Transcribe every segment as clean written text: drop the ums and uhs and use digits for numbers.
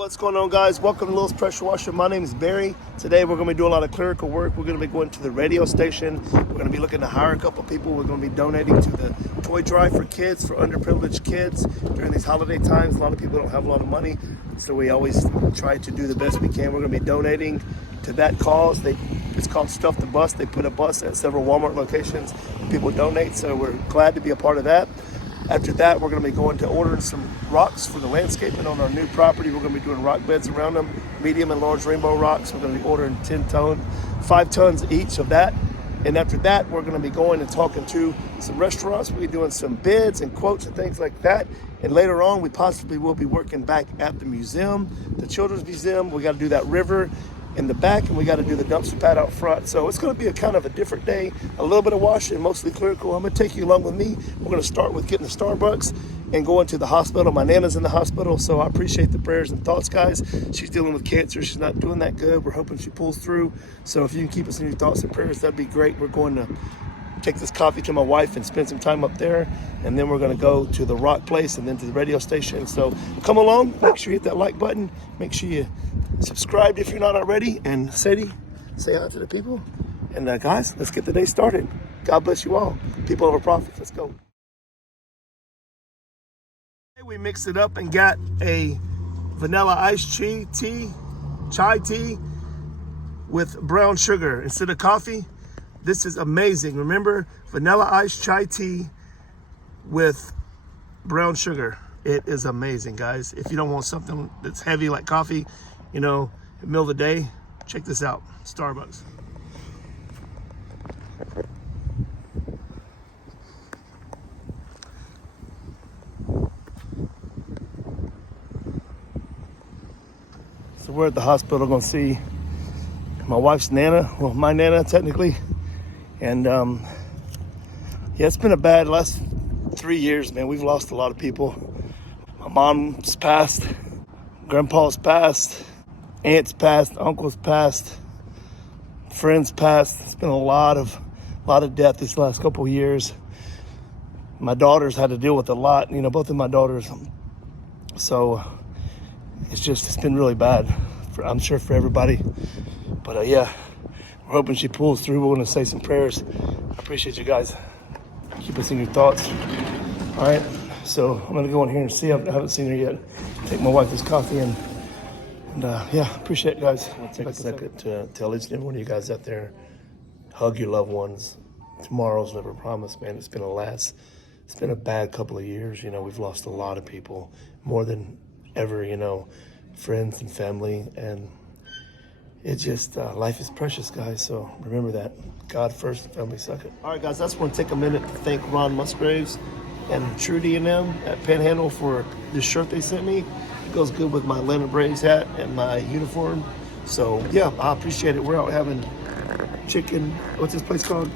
What's going on, guys? Welcome to Lil's Pressure Washer. My name is Barry. Today we're going to be doing a lot of clerical work. We're going to be going to the radio station. We're going to be looking to hire a couple people. We're going to be donating to the toy drive for kids, for underprivileged kids during these holiday times. A lot of people don't have a lot of money, so we always try to do the best we can. We're going to be donating to that cause. It's called Stuff the Bus. They put a bus at several Walmart locations. People donate, so we're glad to be a part of that. After that, we're going to be going to ordering some rocks for the landscaping on our new property. We're going to be doing rock beds around them, medium and large rainbow rocks. We're going to be ordering 5 tons each of that. And after that, we're going to be going and talking to some restaurants. We'll be doing some bids and quotes and things like that. And later on, we possibly will be working back at the museum, the Children's Museum. We got to do that river in the back, and we got to do the dumpster pad out front. So it's going to be a kind of a different day, a little bit of washing, mostly clerical. I'm going to take you along with me. We're going to start with getting the Starbucks and going to the hospital. My Nana's in the hospital, so I appreciate the prayers and thoughts, guys. She's dealing with cancer. She's not doing that good. We're hoping she pulls through. So if you can keep us in your thoughts and prayers, that'd be great. We're going to take this coffee to my wife and spend some time up there, and then we're going to go to the rock place and then to the radio station. So come along, make sure you hit that like button, make sure you subscribe if you're not already, and Sadie, say hi to the people. And guys, let's get the day started. God bless you all. People over profits. Let's go. We mixed it up and got a vanilla iced chai tea with brown sugar instead of coffee. This is amazing. Remember, vanilla iced chai tea with brown sugar. It is amazing, guys. If you don't want something that's heavy like coffee, you know, in the middle of the day, check this out, Starbucks. So we're at the hospital gonna see my wife's Nana, well, my Nana technically. And yeah, it's been a bad last 3 years, man. We've lost a lot of people. My mom's passed, grandpa's passed, aunts passed, uncles passed, friends passed. It's been a lot of death this last couple of years. My daughters had to deal with a lot, you know, both of my daughters. So it's been really bad, I'm sure, for everybody. But yeah, we're hoping she pulls through. We're going to say some prayers. I appreciate you guys. Keep us in your thoughts. All right, so I'm going to go in here and see. I haven't seen her yet. Take my wife this coffee and yeah, appreciate it, guys. I'll take a second to tell each and every one of you guys out there, hug your loved ones. Tomorrow's never promised, man. It's been a bad couple of years. You know, we've lost a lot of people, more than ever, you know, friends and family, and it's just, life is precious, guys, so remember that. God first, family second. All right, guys, I just want to take a minute to thank Ron Musgraves and Trudy and them at Panhandle for this shirt they sent me. It goes good with my Atlanta Braves hat and my uniform. So, yeah, I appreciate it. We're out having chicken, what's this place called?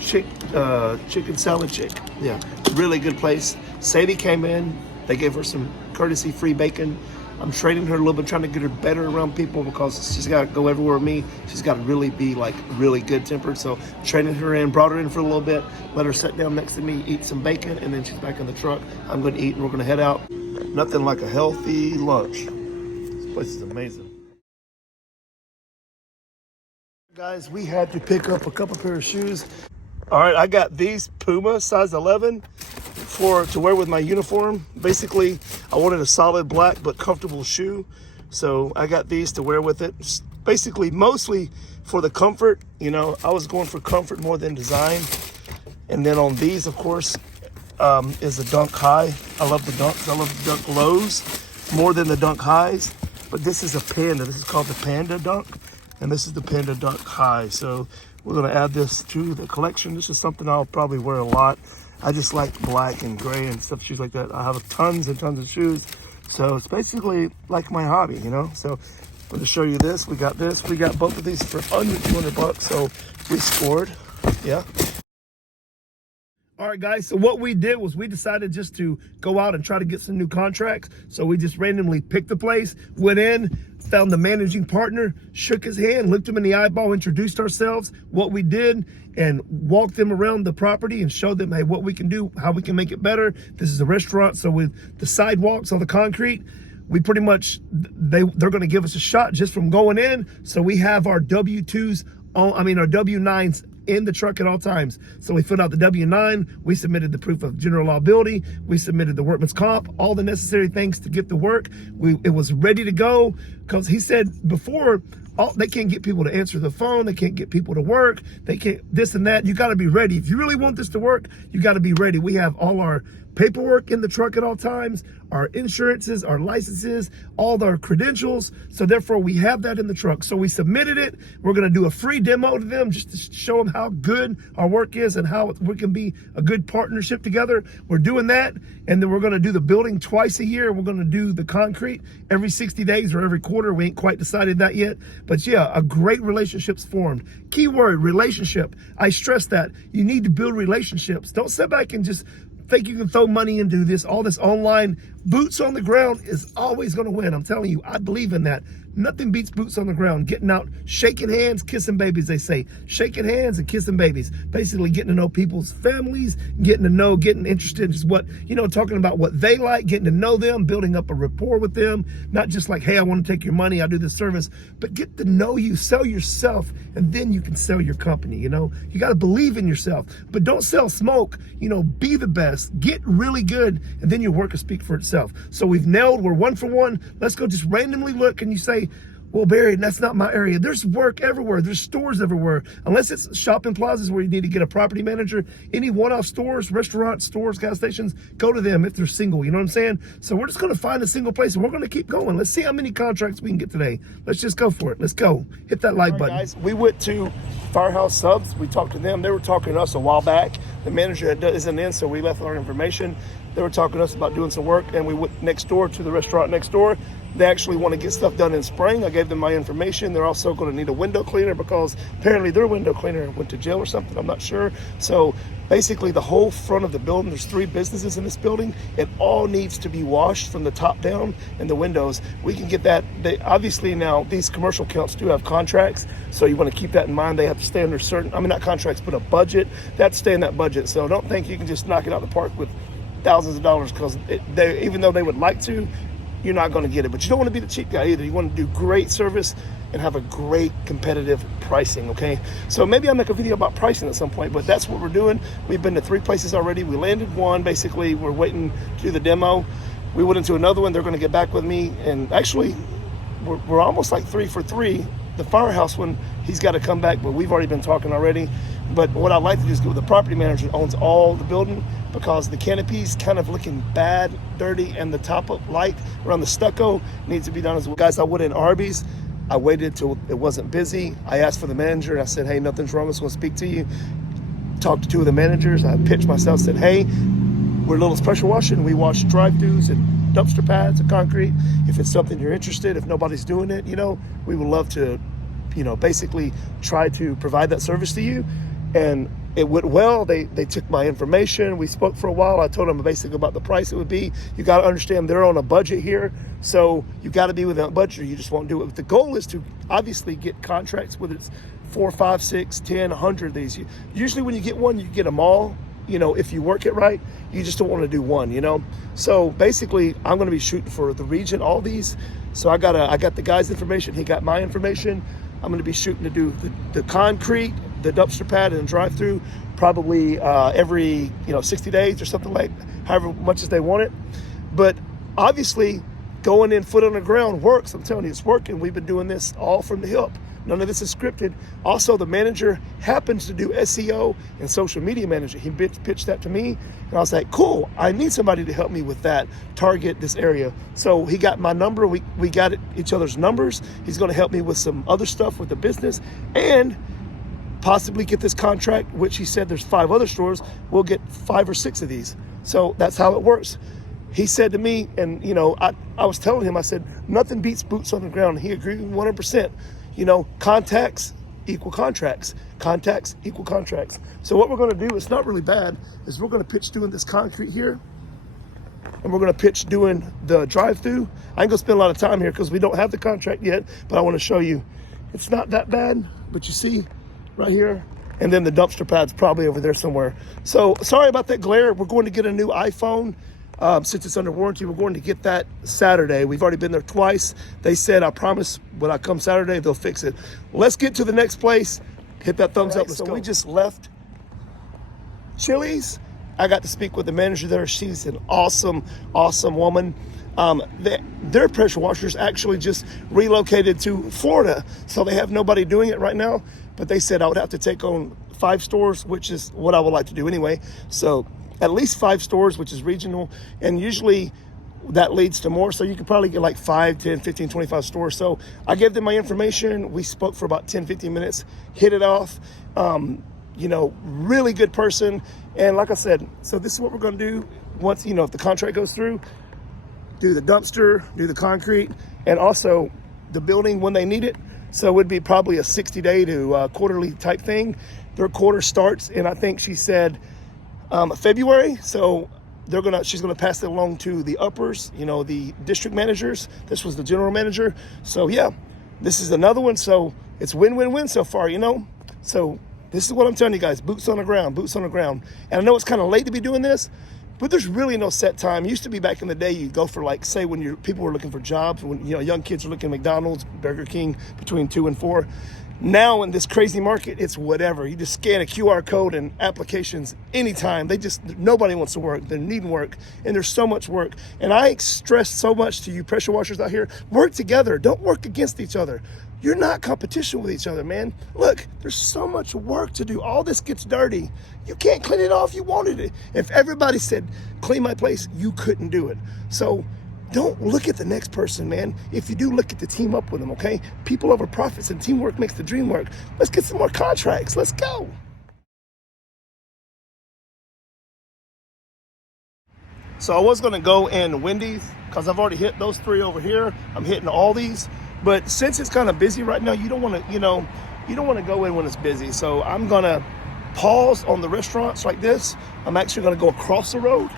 Chicken Salad Chick. Yeah, really good place. Sadie came in. They gave her some courtesy free bacon. I'm training her a little bit, trying to get her better around people because she's got to go everywhere with me. She's got to really be like really good tempered. So training her in, brought her in for a little bit, let her sit down next to me, eat some bacon, and then she's back in the truck. I'm going to eat and we're going to head out. Nothing like a healthy lunch. This place is amazing. Guys, we had to pick up a couple pair of shoes. All right, I got these Puma size 11 to wear with my uniform. Basically, I wanted a solid black but comfortable shoe, so I got these to wear with it. Basically, mostly for the comfort. You know, I was going for comfort more than design. And then on these, of course, is the Dunk High. I love the Dunks. I love the Dunk Lows more than the Dunk Highs. But this is a Panda. This is called the Panda Dunk, and this is the Panda Dunk High. So we're gonna add this to the collection. This is something I'll probably wear a lot. I just like black and gray and stuff, shoes like that. I have tons and tons of shoes. So it's basically like my hobby, you know? So I'm going to show you this. We got this. We got both of these for under $200. So we scored. Yeah. All right, guys, so what we did was we decided just to go out and try to get some new contracts. So we just randomly picked the place, went in, found the managing partner, shook his hand, looked him in the eyeball, introduced ourselves, what we did, and walked them around the property and showed them, hey, what we can do, how we can make it better. This is a restaurant, so with the sidewalks on the concrete, we pretty much, they're going to give us a shot just from going in. So we have our W-2s, our W-9s in the truck at all times. So we filled out the W-9, we submitted the proof of general liability, we submitted the workman's comp, all the necessary things to get the work. It was ready to go, because he said before, they can't get people to answer the phone, they can't get people to work, they can't this and that. You got to be ready. If you really want this to work, you got to be ready. We have all our paperwork in the truck at all times, our insurances, our licenses, all our credentials. So therefore we have that in the truck. So we submitted it. We're going to do a free demo to them just to show them how good our work is and how we can be a good partnership together. We're doing that. And then we're going to do the building twice a year. We're going to do the concrete every 60 days or every quarter. We ain't quite decided that yet. But yeah, a great relationship's formed. Keyword, relationship. I stress that. You need to build relationships. Don't sit back and just think you can throw money into this, all this online. Boots on the ground is always going to win. I'm telling you, I believe in that. Nothing beats boots on the ground. Getting out, shaking hands, kissing babies, they say. Shaking hands and kissing babies. Basically getting to know people's families, getting interested in just what, talking about what they like, getting to know them, building up a rapport with them. Not just like, hey, I want to take your money, I do this service, but get to know you, sell yourself, and then you can sell your company, You got to believe in yourself, but don't sell smoke, be the best, get really good, and then your work will speak for itself. So we're 1 for 1. Let's go just randomly look, and you say, well, Barry, that's not my area. There's work everywhere. There's stores everywhere. Unless it's shopping plazas where you need to get a property manager, any one-off stores, restaurants, stores, gas stations, go to them if they're single, you know what I'm saying? So we're just going to find a single place and we're going to keep going. Let's see how many contracts we can get today. Let's just go for it. Let's go. Hit that like button. Guys, we went to Firehouse Subs. We talked to them. They were talking to us a while back. The manager isn't in, so we left our information. They were talking to us about doing some work, and we went next door to the restaurant next door. They actually want to get stuff done in spring. I gave them my information. They're also going to need a window cleaner because apparently their window cleaner went to jail or something. I'm not sure. So basically the whole front of the building, there's 3 businesses in this building. It all needs to be washed from the top down, and the windows. We can get that. Obviously now these commercial accounts do have contracts. So you want to keep that in mind. They have to stay under certain, not contracts, but a budget. They have to stay in that budget. So don't think you can just knock it out of the park with thousands of dollars, because even though they would like to, you're not going to get it. But you don't want to be the cheap guy either. You want to do great service and have a great competitive pricing, okay? So maybe I'll make a video about pricing at some point, but that's what we're doing. We've been to 3 places already. We landed one. Basically, we're waiting to do the demo. We went into another one. They're going to get back with me. And actually, we're almost like 3 for 3. The Firehouse one, he's got to come back, but we've already been talking already. But what I'd like to do is get with the property manager that owns all the building, because the canopy's kind of looking bad, dirty, and the top up light around the stucco needs to be done as well. Guys, I went in Arby's. I waited till it wasn't busy. I asked for the manager, and I said, hey, nothing's wrong. I just want to speak to you. Talked to 2 of the managers. I pitched myself, said, hey, we're Little's Pressure Washing. We wash drive-throughs and dumpster pads and concrete. If it's something you're interested, if nobody's doing it, we would love to, basically try to provide that service to you. And it went well. They took my information. We spoke for a while. I told them basically about the price it would be. You got to understand they're on a budget here. So you got to be within a budget, or you just won't do it. But the goal is to obviously get contracts, whether it's 4, 5, 6, 10, 100 of these. Usually when you get one, you get them all. If you work it right, you just don't want to do one, So basically, I'm going to be shooting for the region, all these. So I got the guy's information. He got my information. I'm going to be shooting to do the concrete, the dumpster pad, and drive-through probably every 60 days or something, like however much as they want it. But obviously, going in foot on the ground works. I'm telling you, it's working. We've been doing this all from the hip. None of this is scripted. Also, the manager happens to do SEO and social media manager. He pitched that to me, and I was like, cool, I need somebody to help me with that, target this area. So he got my number. We got each other's numbers. He's going to help me with some other stuff with the business, and possibly get this contract, which he said there's 5 other stores. We'll get 5 or 6 of these. So that's how it works. He said to me, and I was telling him, I said, nothing beats boots on the ground. He agreed 100%. Contacts equal contracts. Contacts equal contracts. So what we're going to do, it's not really bad, is we're going to pitch doing this concrete here, and we're going to pitch doing the drive-through. I ain't going to spend a lot of time here because we don't have the contract yet, but I want to show you. It's not that bad, but you see right here, and then the dumpster pad's probably over there somewhere. So sorry about that glare. We're going to get a new iPhone. Since it's under warranty, we're going to get that Saturday. We've already been there twice. They said, I promise when I come Saturday, they'll fix it. Let's get to the next place. Hit that thumbs up. Let's go. We just left Chili's. I got to speak with the manager there. She's an awesome, awesome woman. Their pressure washers actually just relocated to Florida, so they have nobody doing it right now. But they said I would have to take on 5 stores, which is what I would like to do anyway. So at least 5 stores, which is regional, and usually that leads to more. So you could probably get like 5, 10, 15, 25 stores. So I gave them my information. We spoke for about 10, 15 minutes, hit it off. You know, really good person. And like I said, so this is what we're going to do once, you know, if the contract goes through, do the dumpster, do the concrete, and also the building when they need it. So it would be probably a 60-day to quarterly type thing. Their quarter starts in, I think she said, February. So she's gonna pass it along to the uppers, you know, the district managers. This was the general manager. So yeah, this is another one. So it's win-win-win so far, you know. So this is what I'm telling you guys, boots on the ground, boots on the ground. And I know it's kind of late to be doing this, but there's really no set time. It used to be back in the day, you'd go for like, say when people were looking for jobs, when, you know, young kids were looking at McDonald's, Burger King between 2 and 4. Now in this crazy market, it's whatever. You just scan a QR code and applications anytime. Nobody wants to work. They're needing work, and there's so much work. And I stress so much to you pressure washers out here, work together. Don't work against each other. You're not competition with each other, man. Look, there's so much work to do. All this gets dirty. You can't clean it off. You wanted it. If everybody said, clean my place, you couldn't do it. So don't look at the next person, man. If you do, look at the team up with them, okay? People over profits, and teamwork makes the dream work. Let's get some more contracts. Let's go. So I was going to go in Wendy's because I've already hit those 3 over here. I'm hitting all these. But since it's kind of busy right now, you don't want to, you don't want to go in when it's busy. So I'm going to pause on the restaurants like this. I'm actually going to go across the road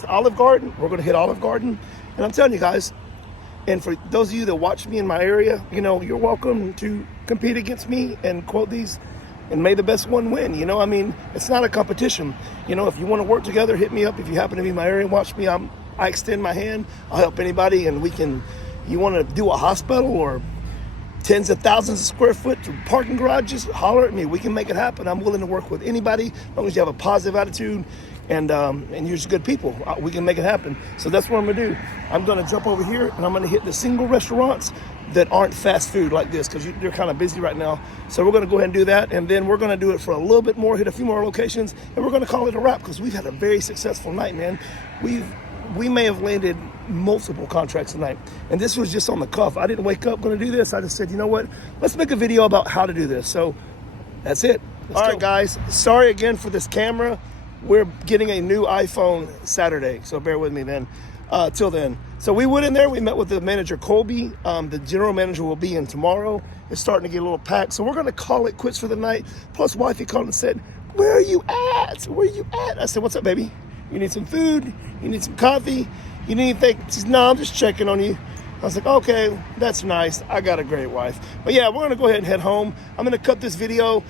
to Olive Garden. We're going to hit Olive Garden. And I'm telling you guys, and for those of you that watch me in my area, you know, you're welcome to compete against me and quote these, and may the best one win. You know, I mean, it's not a competition. You know, if you want to work together, hit me up. If you happen to be in my area and watch me, I extend my hand. I'll help anybody, and we can. You want to do a hospital or tens of thousands of square foot parking garages, holler at me. We can make it happen. I'm willing to work with anybody as long as you have a positive attitude and you're just good people. We can make it happen. So that's what I'm going to do. I'm going to jump over here, and I'm going to hit the single restaurants that aren't fast food like this because you're kind of busy right now. So we're going to go ahead and do that, and then we're going to do it for a little bit more, hit a few more locations, and we're going to call it a wrap because we've had a very successful night, man. We may have landed multiple contracts tonight, and this was just on the cuff. I didn't wake up going to do this. I just said, you know what, let's make a video about how to do this. So that's it. All right, guys, sorry again for this camera. We're getting a new iPhone Saturday, so bear with me then. Till then, so we went in there, we met with the manager Colby. The general manager will be in tomorrow. It's starting to get a little packed, so we're going to call it quits for the night. Plus wifey called and said, where are you at? I said, what's up, baby? You need some food? You need some coffee? You need anything? She says, no, I'm just checking on you. I was like, okay, that's nice. I got a great wife. But yeah, we're going to go ahead and head home. I'm going to cut this video.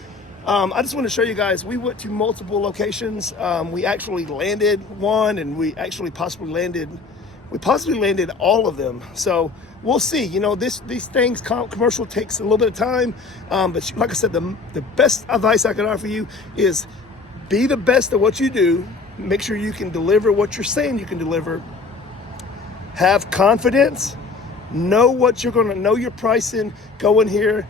I just want to show you guys, we went to multiple locations. We actually landed one, and we possibly landed all of them. So we'll see. You know, these things, commercial takes a little bit of time. But like I said, the best advice I can offer you is be the best at what you do. Make sure you can deliver what you're saying you can deliver. Have confidence. Know what you're going to know your pricing. Go in here,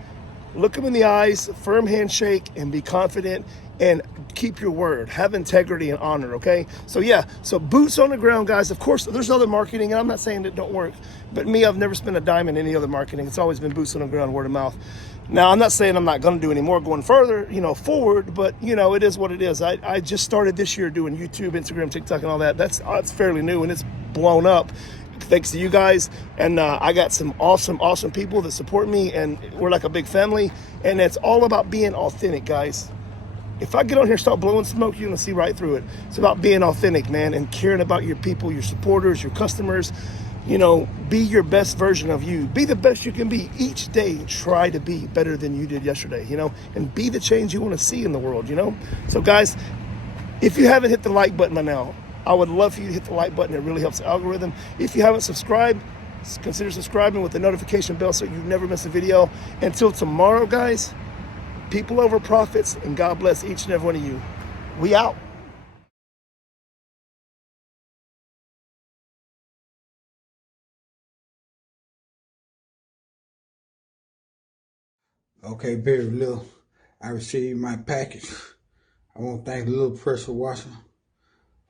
look them in the eyes, firm handshake, and be confident and keep your word. Have integrity and honor, okay? So yeah, so boots on the ground, guys. Of course, there's other marketing, and I'm not saying that don't work, but me, I've never spent a dime in any other marketing. It's always been boots on the ground, word of mouth. Now, I'm not saying I'm not going to do any more going further, you know, forward, but, you know, it is what it is. I just started this year doing YouTube, Instagram, TikTok, and all that. It's fairly new, and it's blown up thanks to you guys. And I got some awesome people that support me, and we're like a big family. And it's all about being authentic, guys. If I get on here and start blowing smoke, you're going to see right through it. It's about being authentic, man, and caring about your people, your supporters, your customers. You know, be your best version of you. Be the best you can be each day. Try to be better than you did yesterday, you know, and be the change you want to see in the world, you know. So, guys, if you haven't hit the like button by now, I would love for you to hit the like button. It really helps the algorithm. If you haven't subscribed, consider subscribing with the notification bell so you never miss a video. Until tomorrow, guys, people over profits, and God bless each and every one of you. We out. Okay, Barry Little, I received my package. I want to thank Little Pressure Washer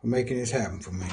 for making this happen for me.